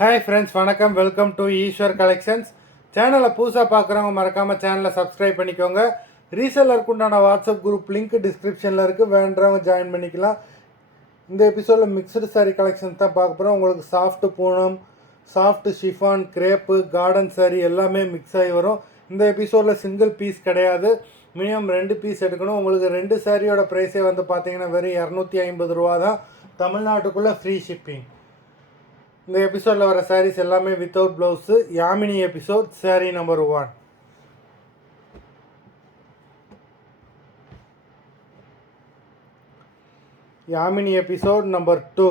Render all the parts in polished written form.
Hi friends, வணக்கம். Welcome to Eswar collections. சேனலை புதுசாக பார்க்குறவங்க மறக்காமல் சேனலை சப்ஸ்கிரைப் பண்ணிக்கோங்க. ரீசெல்லருக்கு உண்டான வாட்ஸ்அப் குரூப் லிங்க் டிஸ்கிரிப்ஷனில் இருக்குது, வேண்டவங்க ஜாயின் பண்ணிக்கலாம். இந்த எபிசோடில் மிக்சடு சாரீ கலெக்ஷன்ஸ் தான் பார்க்க போகிறோம். உங்களுக்கு சாஃப்ட் Poonam, soft chiffon, crepe, garden sari எல்லாமே மிக்ஸ் ஆகி வரும். இந்த எபிசோடில் சிங்கிள் பீஸ் கிடையாது, மினிமம் 2 பீஸ் எடுக்கணும். உங்களுக்கு 2 சாரியோட ப்ரைஸே வந்து பார்த்தீங்கன்னா வெறும் 250 ரூபா தான். தமிழ்நாட்டுக்குள்ளே ஃப்ரீ ஷிப்பிங். இந்த எபிசோடில் வர சாரீஸ் எல்லாமே வித்தவுட் ப்ளவுஸு. யாமினி எபிசோட் சாரீ நம்பர் 1. Yamini episode number 2.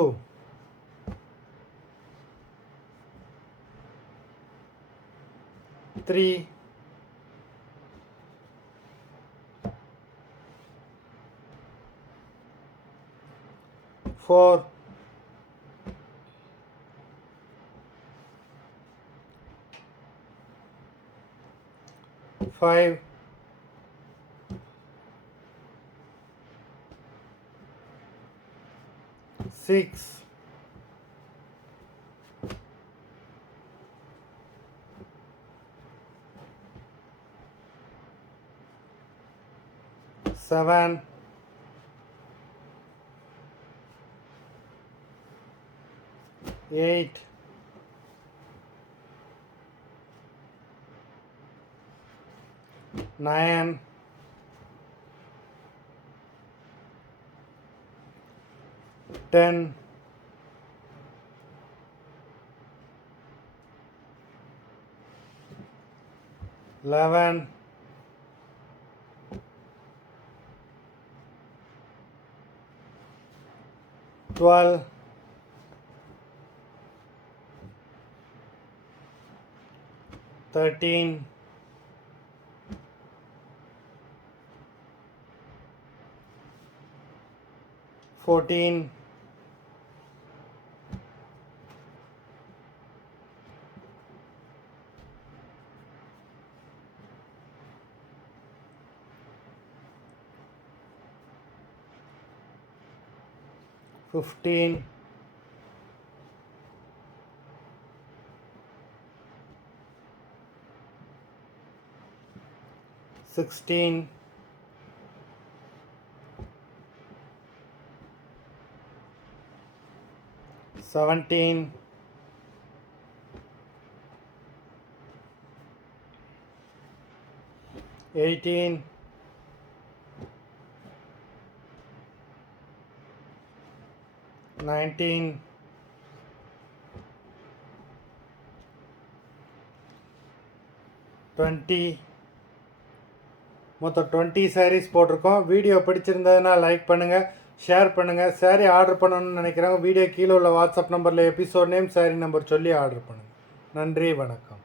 த்ரீ, 4, 5, 6, 7, 8, 9, 10, 11, 12, 13, 14, 15, 16, 17, 18, 19, 20. மொத்தம் 20 சாரீஸ் போட்டிருக்கோம். வீடியோ பிடிச்சிருந்ததுன்னா லைக் பண்ணுங்கள், ஷேர் பண்ணுங்கள். சாரீ ஆர்டர் பண்ணணும்னு நினைக்கிறவங்க வீடியோ கீழே உள்ள வாட்ஸ்அப் நம்பரில் எபிசோட் நேம், சாரீ நம்பர் சொல்லி ஆர்டர் பண்ணுங்கள். நன்றி, வணக்கம்.